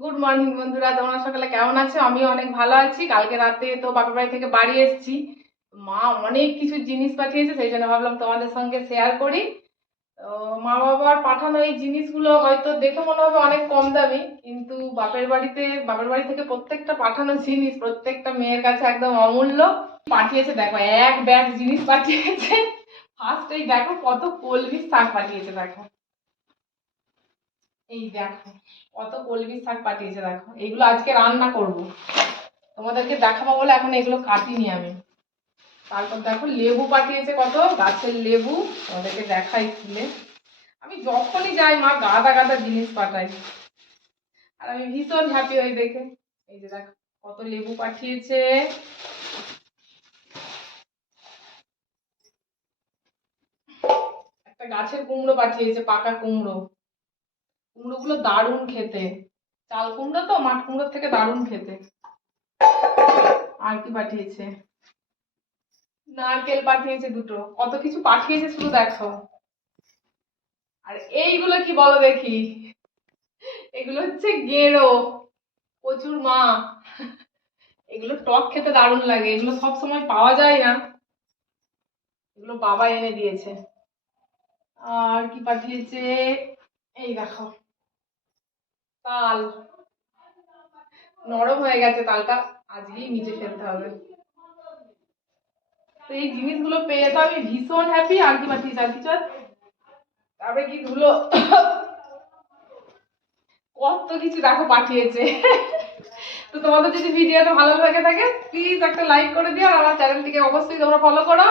Good morning বন্ধুরা। তোমরা সকালে কেমন আছো? আমি অনেক ভালো আছি। কালকে রাতে তো বাপের বাড়ি থেকে বাড়ি এসেছি। মা অনেক কিছু জিনিস পাঠিয়েছে, সেই জন্য ভাবলাম তোমাদের সঙ্গে শেয়ার করি। মা বাবার পাঠানো এই জিনিসগুলো হয়তো দেখে মনে হবে অনেক কম দামি, কিন্তু বাপের বাড়িতে, বাপের বাড়ি থেকে প্রত্যেকটা পাঠানো জিনিস, প্রত্যেকটা মেয়ের কাছে একদম অমূল্য। পাঠিয়েছে, দেখো, এক ব্যাগ জিনিস পাঠিয়েছে। ফার্স্ট এই দেখো কত কলমি শাক পাঠিয়েছে, দেখো। এই দেখো, কত কলমি শাক পাঠিয়েছে দেখো। এগুলো আজকে রান্না করব। তোমাদেরকে দেখাবো বলে এখন এগুলো কাটিনি আমি। তারপর দেখো, লেবু পাঠিয়েছে কত? গাছের লেবু। তোমাদেরকে দেখাই খুলে। আমি যখনই যাই মা, গাদা গাদা জিনিস পাঠাই। আর আমি ভীষণ হ্যাপি হই দেখে। এই যে দেখো, কত লেবু পাঠিয়েছে। একটা গাছের কুমড়ো পাঠিয়েছে, পাকা কুমড়ো। কুমড়োগুলো দারুণ খেতে। চাল কুমড়ো তো, মাঠ কুমড়োর থেকে দারুণ খেতে। আর কি পাঠিয়েছে? নারকেল পাঠিয়েছে দুটো। কত কিছু পাঠিয়েছে শুধু দেখো। আর এইগুলো কি বলো দেখি? এগুলো হচ্ছে গেরো প্রচুর মা। এগুলো টক খেতে দারুণ লাগে। এগুলো সব সময় পাওয়া যায় না। এগুলো বাবা এনে দিয়েছে। আর কি পাঠিয়েছে? এই দেখো। তাল। নরম হয়ে গেছে তালটা, আজকেই মিটে ফেলতে হবে। তো এই জিনিসগুলো পেয়ে তো আমি ভীষণ হ্যাপি কি পাঠিয়েছি আর কিছু তারপরে কি ধুলো? কত কিছু দেখো পাঠিয়েছে। তো তোমাদের যদি ভিডিওটা ভালো লেগে থাকে প্লিজ একটা লাইক করে দিও, আর আমার চ্যানেলটিকে অবশ্যই তোমরা ফলো করো।